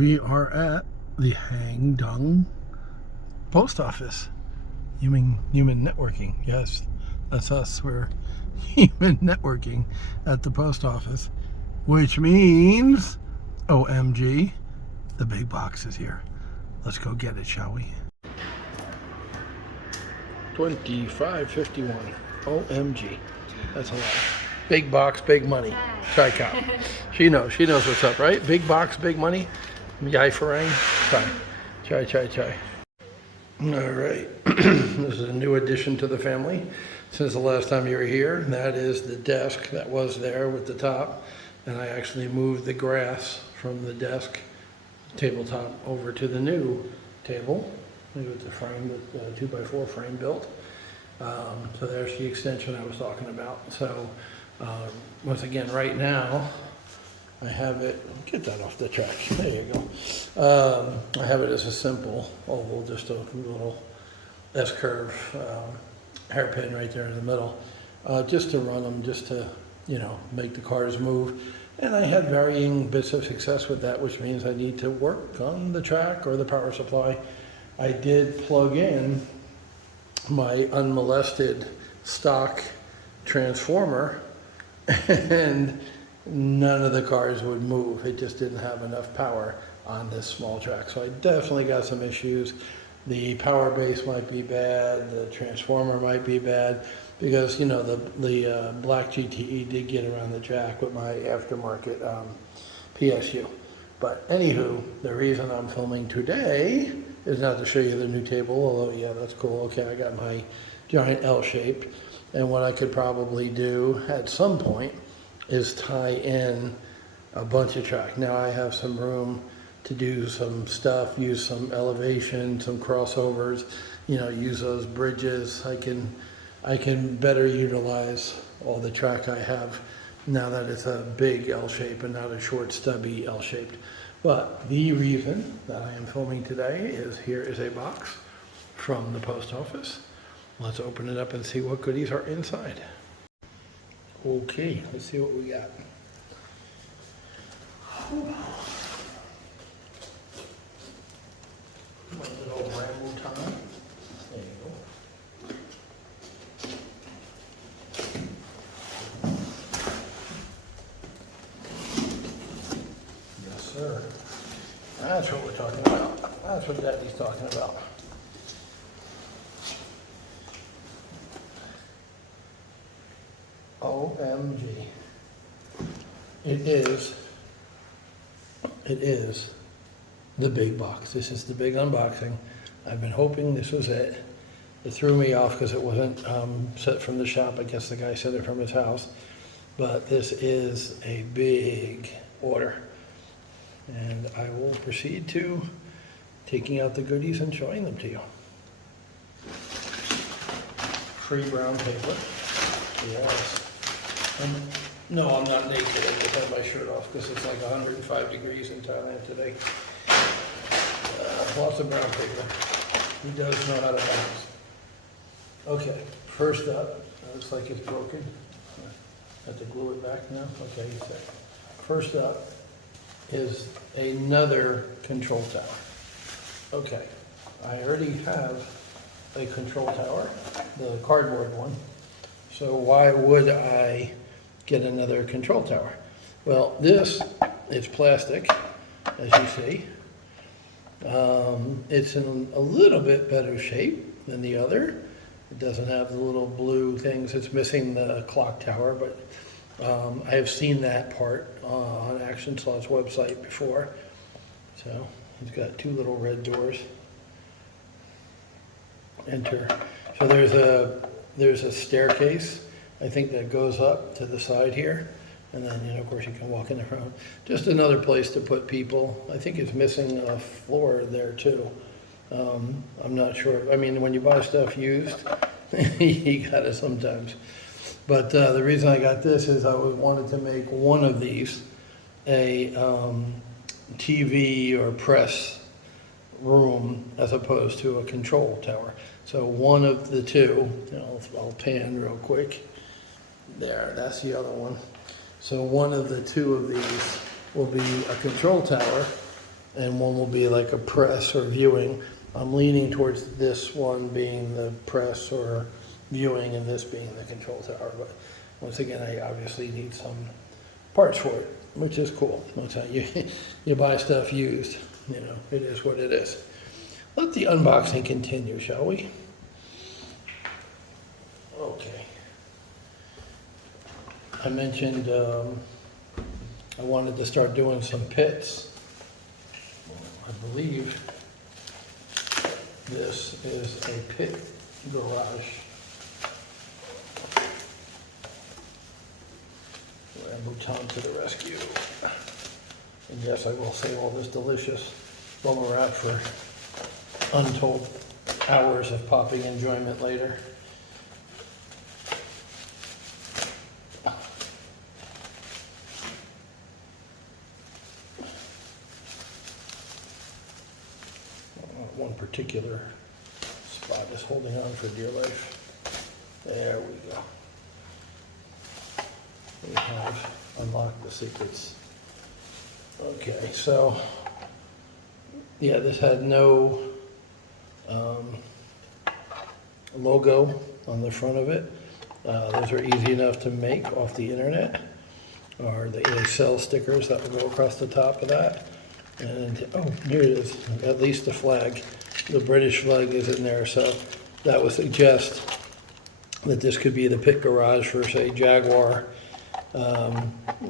We are at the Hangdong post office. Human networking. Yes, that's us. We're human networking at the post office, which means, OMG, the big box is here. Let's go get it, shall we? 25.51. OMG. That's a lot. Big box, big money. Chai cow. She knows what's up, right? Big box, big money. Yai farang. Chai. All right. This is a new addition to the family since the last time you were here. And that is the desk that was there with the top. And I actually moved the grass from the desk tabletop over to the new table with the frame, with the 2x4 frame built. So there's the extension I was talking about. So once again, right now, I have it, get that off the track, there you go. I have it as a simple oval, just a little S-curve hairpin right there in the middle, just to run them, just to, make the cars move. And I had varying bits of success with that, which means I need to work on the track or the power supply. I did plug in my unmolested stock transformer, and none of the cars would move. It just didn't have enough power on this small track. So I definitely got some issues. The power base might be bad, the transformer might be bad, because the black GTE did get around the jack with my aftermarket PSU. But anywho, the reason I'm filming today is not to show you the new table, although yeah, that's cool. Okay, I got my giant L shape, and what I could probably do at some point is tie in a bunch of track. Now I have some room to do some stuff, use some elevation, some crossovers, use those bridges. I can better utilize all the track I have now that it's a big L shape and not a short stubby L shaped. But the reason that I am filming today is here is a box from the post office. Let's open it up and see what goodies are inside. Okay, let's see what we got. My little ramble time. There you go. Yes, sir. That's what we're talking about. That's what Daddy's talking about. OMG. It is the big box. This is the big unboxing. I've been hoping this was it. It threw me off because it wasn't set from the shop. I guess the guy sent it from his house. But this is a big order. And I will proceed to taking out the goodies and showing them to you. Free brown paper. Yes. No, I'm not naked. I just have my shirt off because it's like 105 degrees in Thailand today. Lots of brown paper. He does know how to balance. Okay, first up, looks like it's broken. Have to glue it back now. Okay, so first up is another control tower. Okay, I already have a control tower, the cardboard one. So why would I get another control tower? Well, this is plastic, as you see. It's in a little bit better shape than the other. It doesn't have the little blue things. It's missing the clock tower, but I have seen that part on Action Slot's website before. So it's got two little red doors. Enter. So there's a staircase, I think, that goes up to the side here. And then, of course, you can walk in the front. Just another place to put people. I think it's missing a floor there, too. I'm not sure. I mean, when you buy stuff used, you got it sometimes. But the reason I got this is I wanted to make one of these a TV or press room as opposed to a control tower. So one of the two, I'll pan real quick. There, that's the other one. So one of the two of these will be a control tower, and one will be like a press or viewing. I'm leaning towards this one being the press or viewing and this being the control tower. But once again, I obviously need some parts for it, which is cool. That's how you buy stuff used. You know, it is what it is. Let the unboxing continue, shall we? Okay. I mentioned I wanted to start doing some pits. I believe this is a pit garage. Tom to the rescue. And yes, I will save all this delicious bubble wrap for untold hours of popping enjoyment later. One particular spot is holding on for dear life. There we go. We have unlocked the secrets. Okay, so yeah, this had no logo on the front of it. Those are easy enough to make off the internet, or they sell stickers that will go across the top of that. And oh, here it is. At least the flag, the British flag is in there, so that would suggest that this could be the pit garage for, say, Jaguar,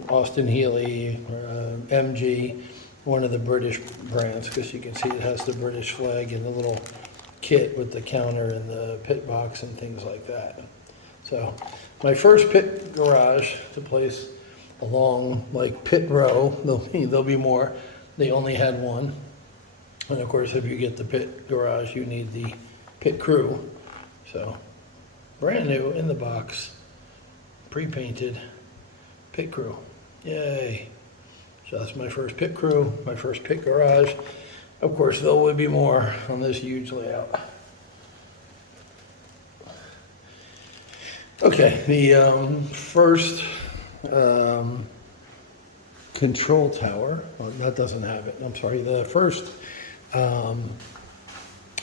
Austin Healey, MG, one of the British brands, because you can see it has the British flag in the little kit with the counter and the pit box and things like that. So my first pit garage to place along like pit row, there'll be more. They only had one. And of course, if you get the pit garage, you need the pit crew. So brand new in the box, pre-painted pit crew. Yay. So that's my first pit crew, my first pit garage. Of course, there will be more on this huge layout. Okay, the first control tower, well, that doesn't have it. I'm sorry, the first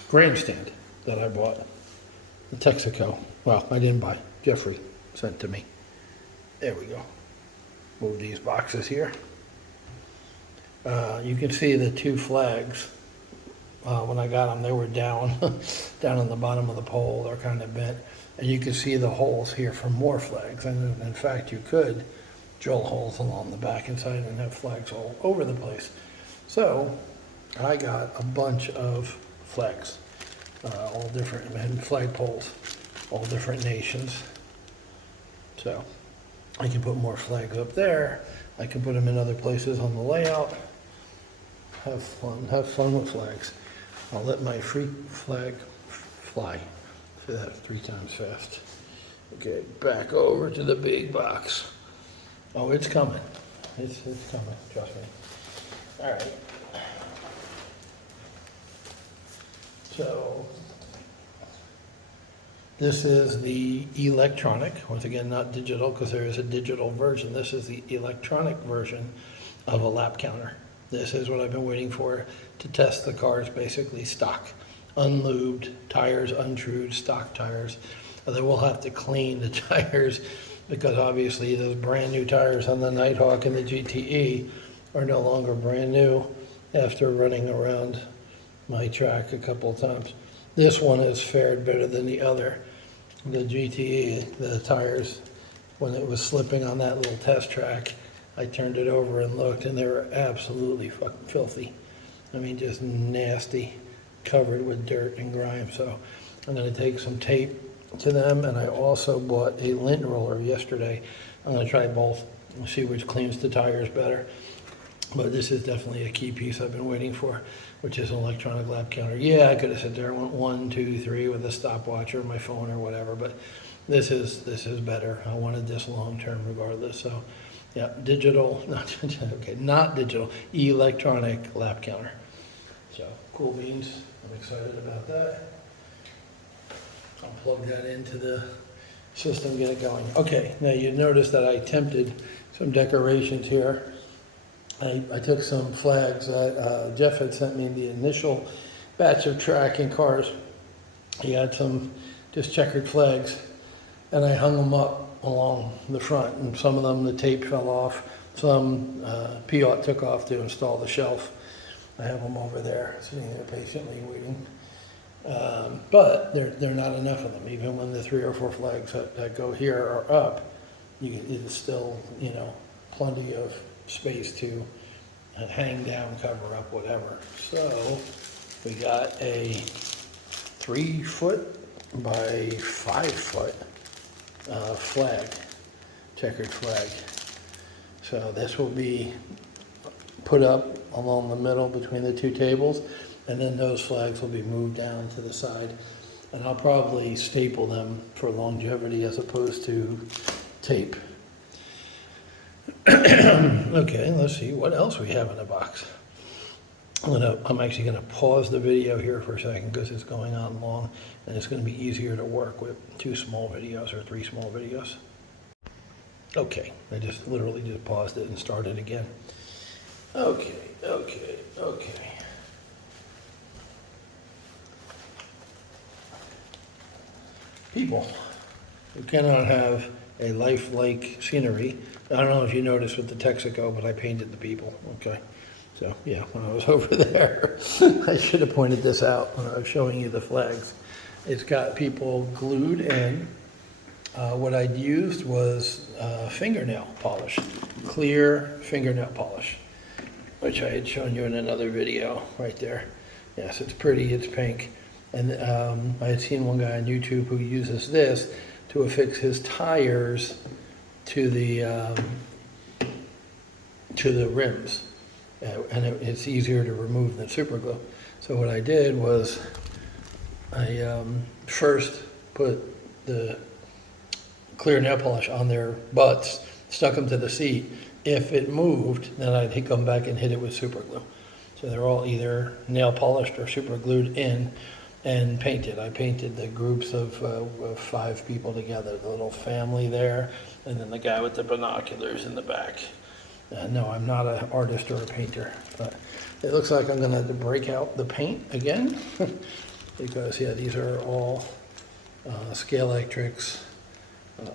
grandstand that I bought, the Texaco. Well, I didn't buy, Jeffrey sent to me. There we go. Move these boxes here. You can see the two flags. When I got them, they were down, down on the bottom of the pole. They're kind of bent. And you can see the holes here for more flags. And in fact, you could drill holes along the back and side and have flags all over the place. So I got a bunch of flags, all different, and flag poles, all different nations. So I can put more flags up there. I can put them in other places on the layout. Have fun with flags. I'll let my free flag fly. Say that 3 times fast. Okay, back over to the big box. Oh, it's coming. It's coming, trust me. All right. So this is the electronic, once again, not digital, because there is a digital version. This is the electronic version of a lap counter. This is what I've been waiting for to test the cars, basically stock, unlubed, tires untrued, stock tires. They will have to clean the tires because obviously those brand new tires on the Nighthawk and the GTE are no longer brand new after running around my track a couple of times. This one has fared better than the other. The GTE, the tires, when it was slipping on that little test track, I turned it over and looked, and they were absolutely fucking filthy. I mean, just nasty, covered with dirt and grime. So I'm going to take some tape to them, and I also bought a lint roller yesterday. I'm going to try both and see which cleans the tires better. But this is definitely a key piece I've been waiting for, which is an electronic lap counter. Yeah, I could have sat there and went 1, 2, 3 with a stopwatch or my phone or whatever, but this is better. I wanted this long term regardless. So yeah, digital, not digital, electronic lap counter. So cool beans. I'm excited about that. I'll plug that into the system, get it going. Okay, now you notice that I attempted some decorations here. I took some flags that Jeff had sent me the initial batch of tracking cars. He had some just checkered flags, and I hung them up along the front, and some of them the tape fell off, some Piot took off to install the shelf. I have them over there, sitting there patiently waiting. But there are not enough of them. Even when the 3 or 4 flags that go here are up, it's still, you know, plenty of space to hang down, cover up, whatever. So we got a 3 foot by 5 foot flag, checkered flag. So this will be put up along the middle between the 2 tables, and then those flags will be moved down to the side. And I'll probably staple them for longevity as opposed to tape. Okay, let's see what else we have in the box. I'm actually going to pause the video here for a second because it's going on long, and it's going to be easier to work with 2 small videos or 3 small videos. Okay, I just literally just paused it and started again. Okay. People who cannot have a lifelike scenery. I don't know if you noticed with the Texaco, but I painted the people, okay? So, yeah, when I was over there, I should have pointed this out when I was showing you the flags. It's got people glued in. What I'd used was fingernail polish, clear fingernail polish, which I had shown you in another video right there. Yes, it's pretty, it's pink. And I had seen one guy on YouTube who uses this to affix his tires to the rims. And it's easier to remove than super glue. So what I did was I first put the clear nail polish on their butts, stuck them to the seat. If it moved, then I'd come back and hit it with super glue. So they're all either nail polished or super glued in and painted. I painted the groups of 5 people together, the little family there, and then the guy with the binoculars in the back. No, I'm not an artist or a painter, but it looks like I'm going to have to break out the paint again because, yeah, these are all scalextrics,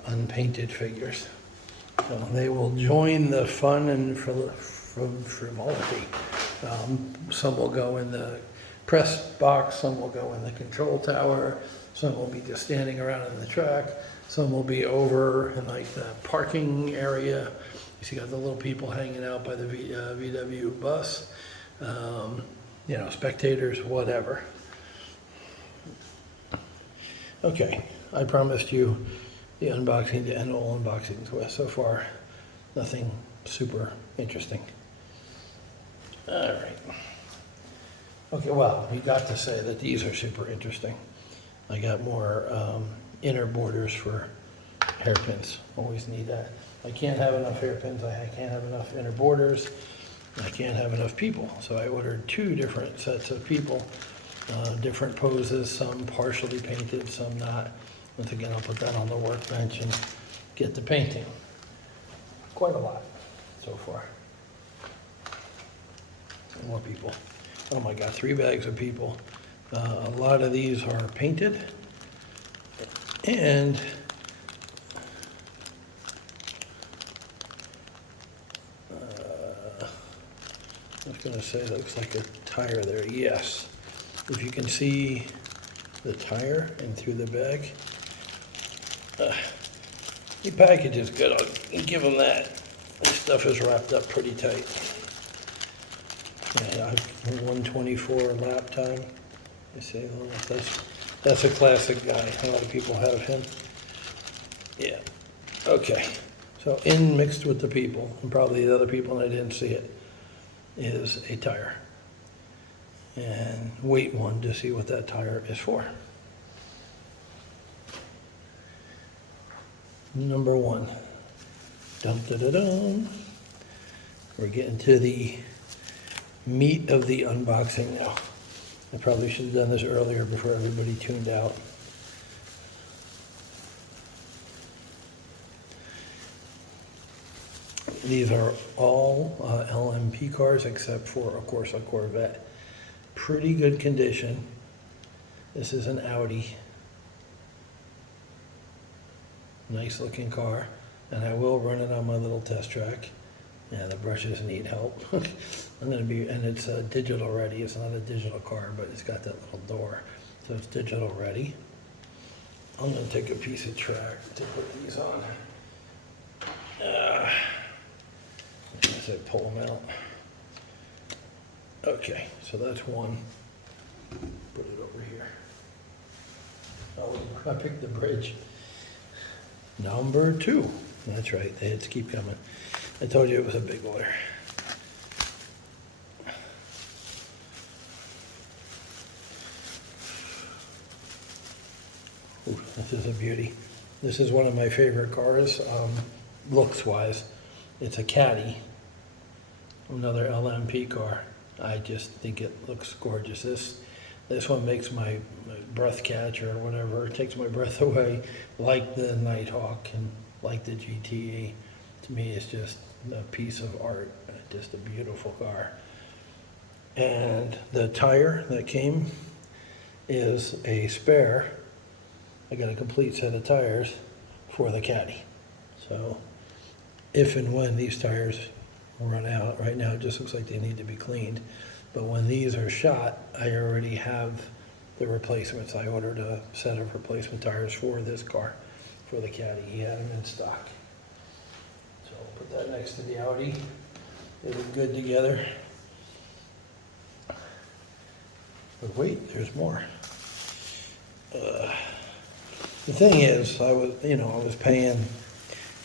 unpainted figures. So they will join the fun and frivolity. Some will go in the press box, some will go in the control tower, some will be just standing around in the track, some will be over in like the parking area. You see, got the little people hanging out by the VW bus, you know, spectators, whatever. Okay, I promised you the unboxing to end all unboxings with. So far, nothing super interesting. All right. Okay, well, you got to say that these are super interesting. I got more inner borders for hairpins. Always need that. I can't have enough hairpins. I can't have enough inner borders. I can't have enough people. So I ordered 2 different sets of people, different poses, some partially painted, some not. Once again, I'll put that on the workbench and get the painting. Quite a lot so far. More people. Oh my God, 3 bags of people. A lot of these are painted. And I was going to say, that looks like a tire there. Yes. If you can see the tire and through the bag. The package is good. I'll give them that. This stuff is wrapped up pretty tight. Yeah, I have 124 lap time. You see, that's a classic guy. A lot of people have him. Yeah. Okay. So in mixed with the people, and probably the other people, and I didn't see it, is a tire. And weight one to see what that tire is for. Number 1. Dum da da dum. We're getting to the meat of the unboxing now. I probably should have done this earlier before everybody tuned out. These are all LMP cars except for, of course, a Corvette. Pretty good condition. This is an Audi. Nice looking car. And I will run it on my little test track. Yeah, the brushes need help. And it's digital ready. It's not a digital car, but it's got that little door. So it's digital ready. I'm gonna take a piece of track to put these on. As I pull them out. Okay, so that's one. Put it over here. Oh, I picked the bridge. Number 2. That's right, the hits keep coming. I told you it was a big order. Ooh, this is a beauty. This is one of my favorite cars, looks-wise. It's a Caddy, another LMP car. I just think it looks gorgeous. This one makes my breath catch or whatever. It takes my breath away, like the Nighthawk and like the GTE. To me, it's just a piece of art. Just a beautiful car. And the tire that came is a spare. I got a complete set of tires for the Caddy. So if and when these tires run out, right now it just looks like they need to be cleaned. But when these are shot, I already have the replacements. I ordered a set of replacement tires for this car, for the Caddy. He had them in stock. So I'll put that next to the Audi. They look good together. But wait, there's more. The thing is, I was paying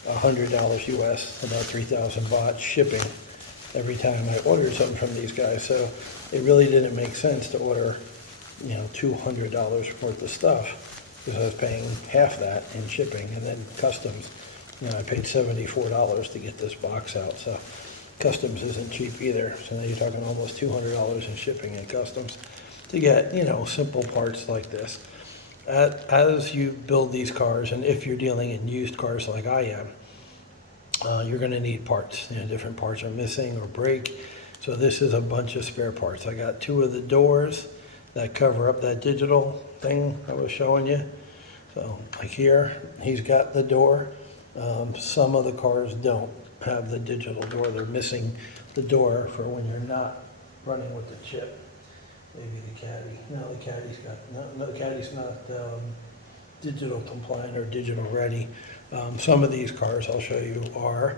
$100 US, about 3,000 baht shipping every time I ordered something from these guys. So it really didn't make sense to order, $200 worth of stuff because I was paying half that in shipping and then customs. I paid $74 to get this box out. So customs isn't cheap either. So now you're talking almost $200 in shipping and customs to get, simple parts like this. As you build these cars, and if you're dealing in used cars like I am, you're going to need parts. Different parts are missing or break. So this is a bunch of spare parts. I got 2 of the doors that cover up that digital thing I was showing you. So like here, he's got the door. Some of the cars don't have the digital door. They're missing the door for when you're not running with the chip. Maybe the Caddy. No, the Caddy's got, no, the Caddy's not digital compliant or digital ready. Some of these cars I'll show you are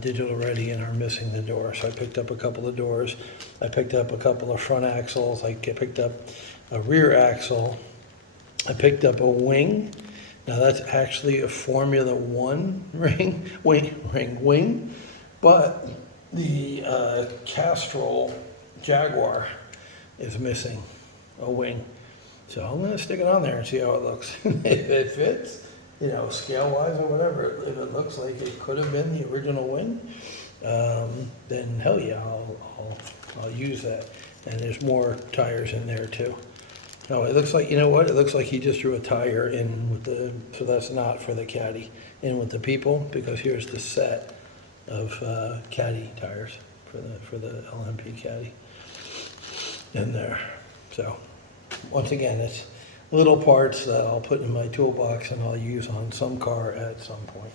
digital ready and are missing the door. So I picked up a couple of doors. I picked up a couple of front axles. I picked up a rear axle. I picked up a wing. Now that's actually a Formula One wing, but the Castrol Jaguar is missing a wing. So I'm gonna stick it on there and see how it looks. If it fits, scale-wise or whatever, if it looks like it could have been the original wing, then hell yeah, I'll use that. And there's more tires in there too. No, it looks like, it looks like he just drew a tire in with so that's not for the Caddy, in with the people, because here's the set of Caddy tires for the LMP Caddy in there. So once again, it's little parts that I'll put in my toolbox and I'll use on some car at some point.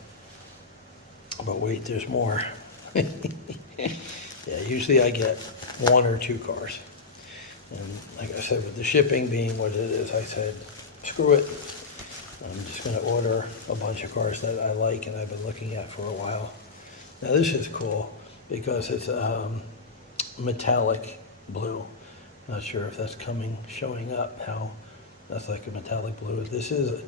But wait, there's more. Yeah, usually I get 1 or 2 cars. And like I said, with the shipping being what it is, I said, screw it. I'm just going to order a bunch of cars that I like and I've been looking at for a while. Now this is cool because it's metallic blue. Not sure if that's showing up how that's like a metallic blue. This is a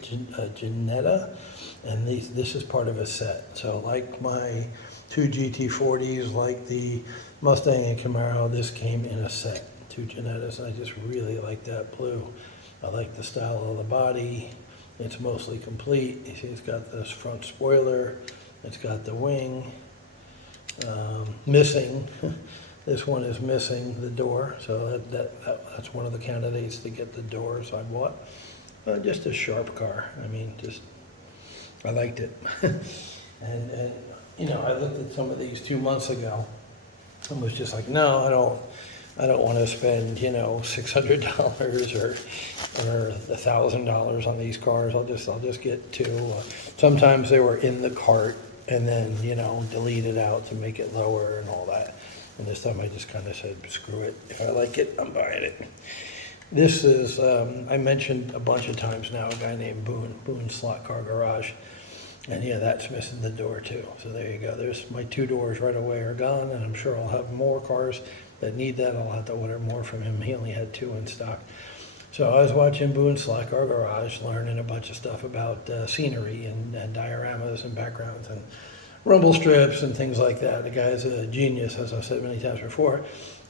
Ginetta, and this is part of a set. So like my 2 GT40s, like the Mustang and Camaro, this came in a set, 2 Ginettas, and I just really like that blue. I like the style of the body. It's mostly complete. You see it's got this front spoiler. It's got the wing. Missing. This one is missing the door, so that's one of the candidates to get the doors I bought. Just a sharp car. I mean, I liked it. And you know, I looked at some of these 2 months ago and was just like, no, I don't want to spend, you know, $600 or $1,000 on these cars. I'll just get two. Sometimes they were in the cart and then, you know, deleted out to make it lower and all that. And this time I just kind of said, screw it. If I like it, I'm buying it. This is, I mentioned a bunch of times now, a guy named Boone Slot Car Garage. And yeah, that's missing the door too. So there you go. There's my 2 doors right away are gone, and I'm sure I'll have more cars that need that. I'll have to order more from him. He only had 2 in stock. So I was watching Boone Slot Car Garage, learning a bunch of stuff about scenery and dioramas and backgrounds and rumble strips and things like that. The guy's a genius, as I've said many times before.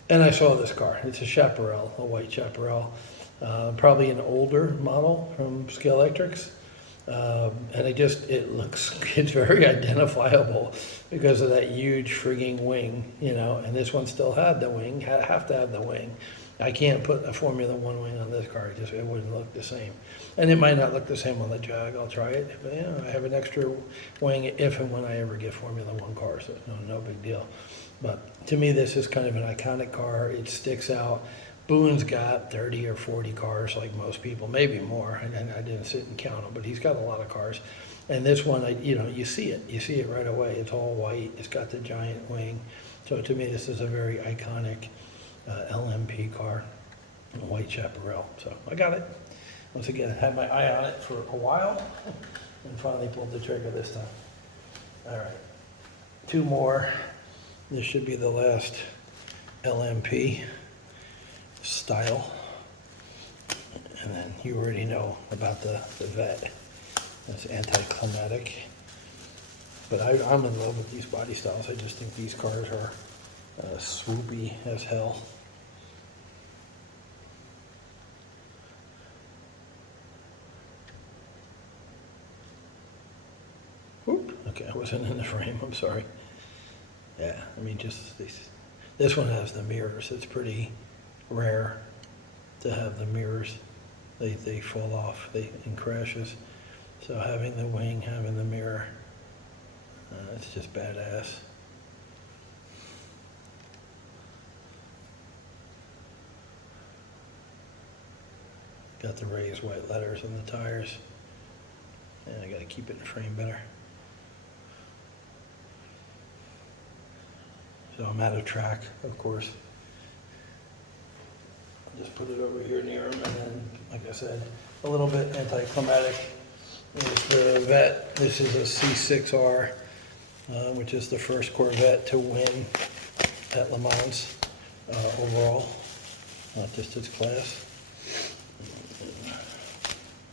And I saw this car. It's a Chaparral, a white Chaparral, probably an older model from Scalextric. And it's very identifiable because of that huge frigging wing, you know, and this one still had the wing, have to have the wing. I can't put a Formula One wing on this car, it wouldn't look the same. And it might not look the same on the Jag, I'll try it, but yeah, I have an extra wing if and when I ever get Formula One cars, so no big deal. But to me, this is kind of an iconic car, it sticks out. Boone's got 30 or 40 cars like most people, maybe more, and I didn't sit and count them, but he's got a lot of cars. And this one, you see it right away. It's all white, it's got the giant wing. So to me, this is a very iconic LMP car, a white Chaparral. So I got it. Once again, I had my eye on it for a while, and finally pulled the trigger this time. All right, 2 more. This should be the last LMP style, and then you already know about the vet. It's anticlimactic, but I'm in love with these body styles. I just think these cars are swoopy as hell. Whoop. Okay, I wasn't in the frame, I'm sorry. Yeah, I mean, just this one has the mirrors. It's pretty rare to have the mirrors. They fall off in crashes. So having the wing, having the mirror, it's just badass. Got the raised white letters on the tires. And I gotta keep it in frame better. So I'm out of track, of course. I'll just put it over here near him, and then, like I said, a little bit anticlimactic. There's the vet. This is a C6R, which is the first Corvette to win at Le Mans overall, not just its class.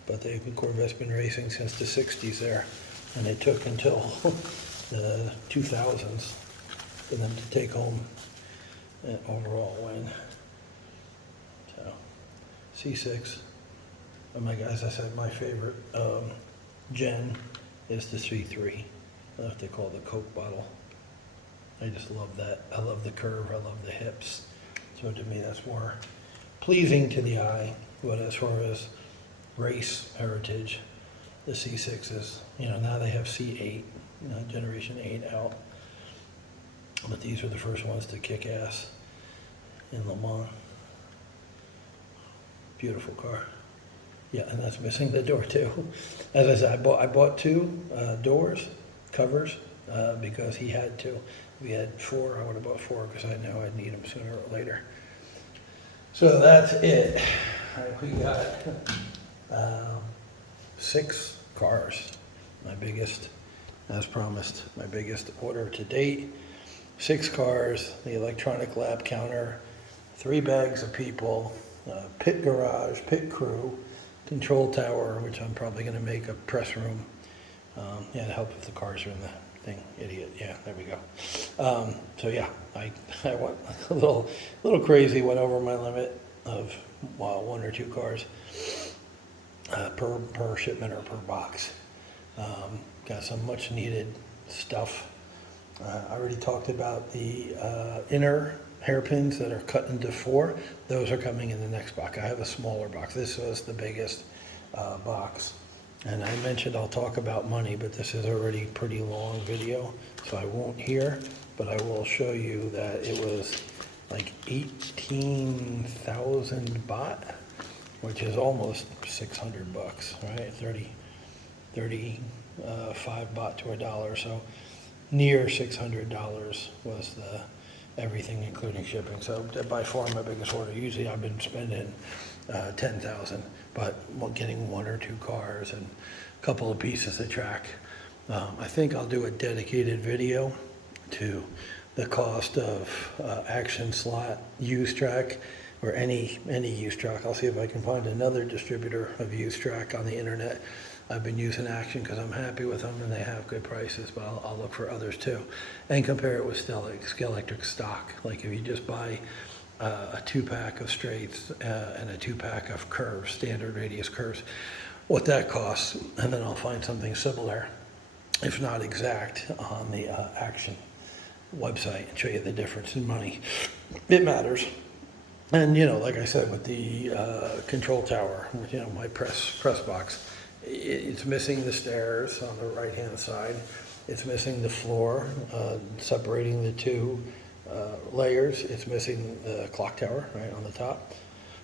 But the Corvette's been racing since the 60s there, and it took until the 2000s for them to take home an overall win. So, C6. Oh my God, as I said, my favorite gen is the C3. I what they call the Coke bottle. I just love that. I love the curve. I love the hips. So to me, that's more pleasing to the eye. But as far as race heritage, the C6 is, now they have C8, generation 8 out. But these are the first ones to kick ass in Le Mans. Beautiful car. Yeah, and that's missing the door too. As I said, I bought two doors, covers, because he had two. We had four. I would have bought four because I know I'd need them sooner or later. So that's it. We got 6 cars. My biggest, as promised, my biggest order to date. 6 cars, the electronic lap counter, 3 bags of people, pit garage, pit crew, control tower, which I'm probably going to make a press room. Yeah, to help if the cars are in the thing. Idiot. Yeah, there we go. So yeah, I went a little crazy. Went over my limit of 1 or 2 cars per shipment or per box. Got some much needed stuff. I already talked about the inner hairpins that are cut into 4. Those are coming in the next box. I have a smaller box. This was the biggest box. And I mentioned I'll talk about money, but this is already a pretty long video, so I won't here, but I will show you that it was like 18,000 baht, which is almost 600 bucks, right? 35 baht to a dollar, so near $600 was the everything including shipping. So by far my biggest order. Usually I've been spending 10,000, but getting 1 or 2 cars and a couple of pieces of track. I think I'll do a dedicated video to the cost of action slot used track, or any used track. I'll see if I can find another distributor of used track on the internet. I've been using Action because I'm happy with them and they have good prices, but I'll look for others too and compare it with scalextric stock. Like if you just buy a 2-pack of straights and a 2-pack of curves, standard radius curves, what that costs, and then I'll find something similar, if not exact, on the Action website and show you the difference in money. It matters. And you know, like I said, with the control tower, you know, my press box, it's missing the stairs on the right hand side. It's missing the floor, separating the 2 layers. It's missing the clock tower right on the top.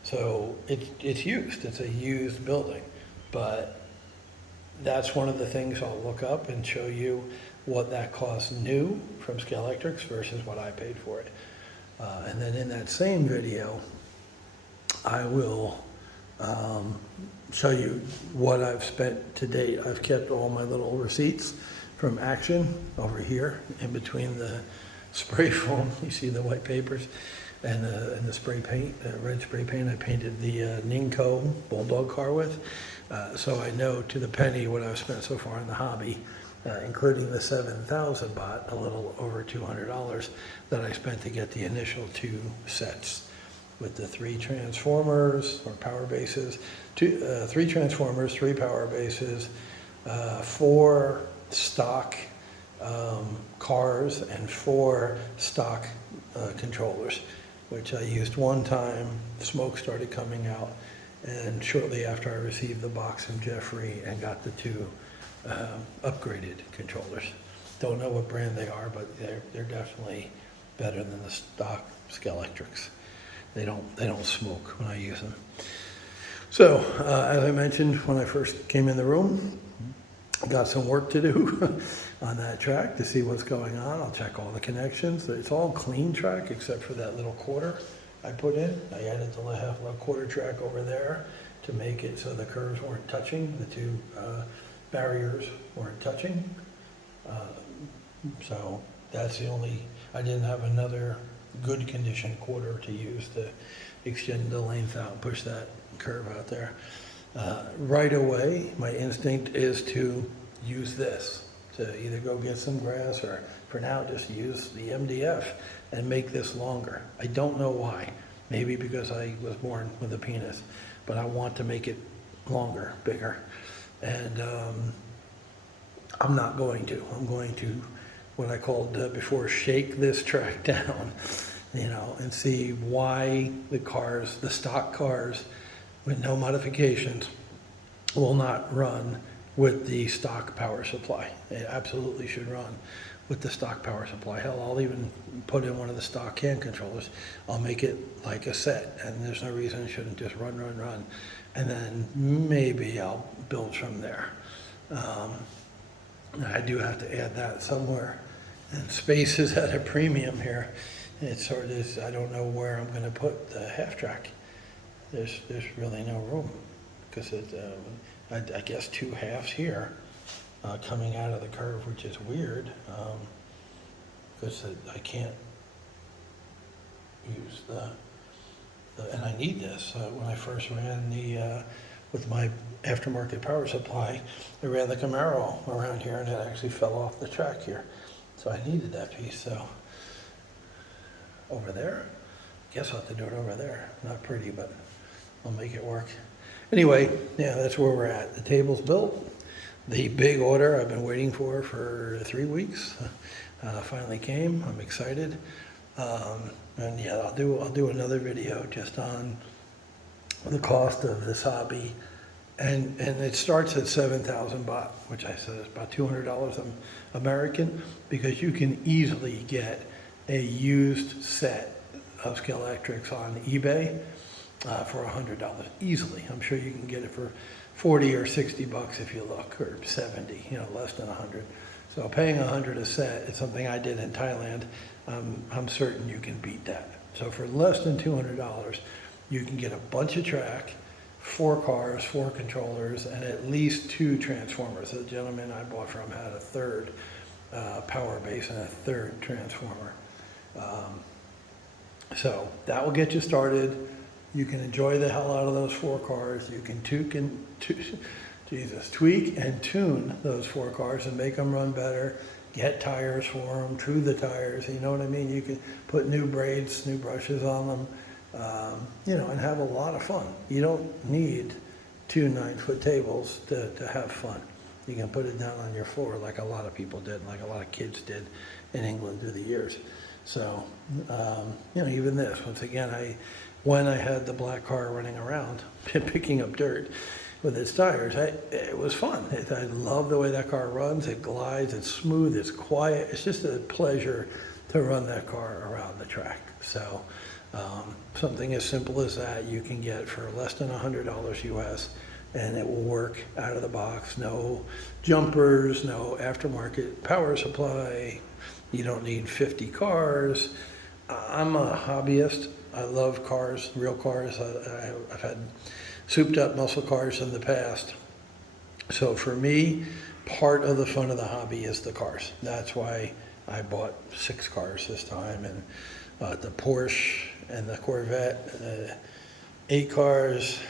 So it's used. It's a used building, but that's one of the things I'll look up and show you what that costs new from Scalextric versus what I paid for it. And then in that same video, I will show you what I've spent to date. I've kept all my little receipts from Action over here in between the spray foam. You see the white papers and the spray paint, red spray paint I painted the Ninko Bulldog car with. So I know to the penny what I've spent so far in the hobby, including the 7,000 baht, a little over $200 that I spent to get the initial 2 sets with the 3 transformers or power bases, 3 transformers, 3 power bases, 4 stock cars, and 4 stock controllers, which I used one time. Smoke started coming out, and shortly after I received the box from Jeffrey and got the 2 upgraded controllers. Don't know what brand they are, but they're definitely better than the stock Scalextrics. They don't smoke when I use them. So as I mentioned when I first came in the room, I got some work to do on that track to see what's going on. I'll check all the connections. It's all clean track except for that little quarter I put in. I added the little quarter track over there to make it so the curves weren't touching. The 2 barriers weren't touching. So that's the only, I didn't have another good condition quarter to use to extend the length out and push that curve out there. Right away, my instinct is to use this, to either go get some grass or for now just use the MDF and make this longer. I don't know why. Maybe because I was born with a penis, but I want to make it longer, bigger. And I'm not going to. I'm going to, what I called before, shake this track down, you know, and see why the cars, the stock cars with no modifications, will not run with the stock power supply. It absolutely should run with the stock power supply. Hell, I'll even put in one of the stock hand controllers. I'll make it like a set, and there's no reason it shouldn't just run. And then maybe I'll build from there. I do have to add that somewhere. And space is at a premium here. It sort of is, I don't know where I'm gonna put the half track. There's really no room, because I guess 2 halves here coming out of the curve, which is weird, because I can't use and I need this. When I first ran with my aftermarket power supply, I ran the Camaro around here and it actually fell off the track here. So I needed that piece. So over there, guess I'll have to do it over there. Not pretty, but I'll make it work. Anyway, yeah, that's where we're at. The table's built. The big order I've been waiting for 3 weeks finally came. I'm excited. And yeah, I'll do another video just on the cost of this hobby And it starts at 7,000 baht, which I said is about $200 American, because you can easily get a used set of scalextrics on eBay for $100 easily. I'm sure you can get it for 40 or 60 bucks if you look, or 70, less than 100. So paying 100 a set is something I did in Thailand. I'm certain you can beat that. So for less than $200, you can get a bunch of track, 4 cars, 4 controllers, and at least 2 transformers. The gentleman I bought from had a third power base and a third transformer. So that will get you started. You can enjoy the hell out of those 4 cars. You can tweak and tune those 4 cars and make them run better. Get tires for them, true the tires, you know what I mean? You can put new braids, new brushes on them, and have a lot of fun. You don't need 2 9-foot tables to have fun. You can put it down on your floor like a lot of people did, like a lot of kids did in England through the years. So, even this, once again, when I had the black car running around, picking up dirt with its tires, it was fun. I love the way that car runs. It glides, it's smooth, it's quiet. It's just a pleasure to run that car around the track. So something as simple as that you can get for less than $100 US, and it will work out of the box. No jumpers, no aftermarket power supply. You don't need 50 cars. I'm a hobbyist. I love cars, real cars. I've had souped up muscle cars in the past. So for me, part of the fun of the hobby is the cars. That's why I bought 6 cars this time, and the Porsche and the Corvette, 8 cars,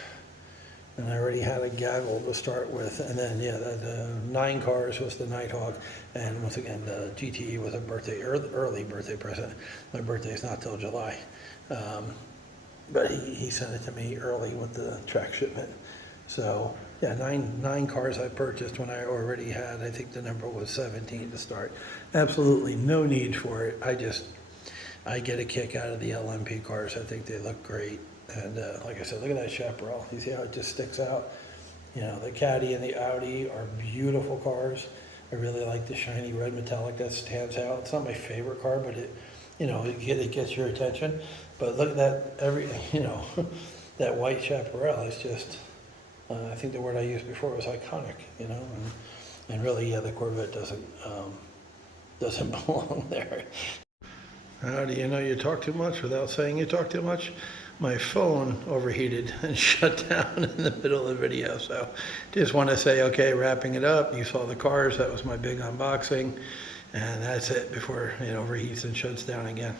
and I already had a gaggle to start with. And then, the 9 cars was the Nighthawk. And once again, the GTE was a early birthday present. My birthday's not till July. But he sent it to me early with the track shipment. So, 9 cars I purchased when I already had, I think the number was 17 to start. Absolutely no need for it. I get a kick out of the LMP cars. I think they look great. And like I said, look at that chaparral. You see how it just sticks out? The Caddy and the Audi are beautiful cars. I really like the shiny red metallic that stands out. It's not my favorite car, but it gets your attention. But look at that, that white chaparral is just, I think the word I used before was iconic, and really, the Corvette doesn't belong there. How do you know you talk too much without saying you talk too much? My phone overheated and shut down in the middle of the video. So just want to say, okay, wrapping it up. You saw the cars. That was my big unboxing. And that's it before it overheats and shuts down again.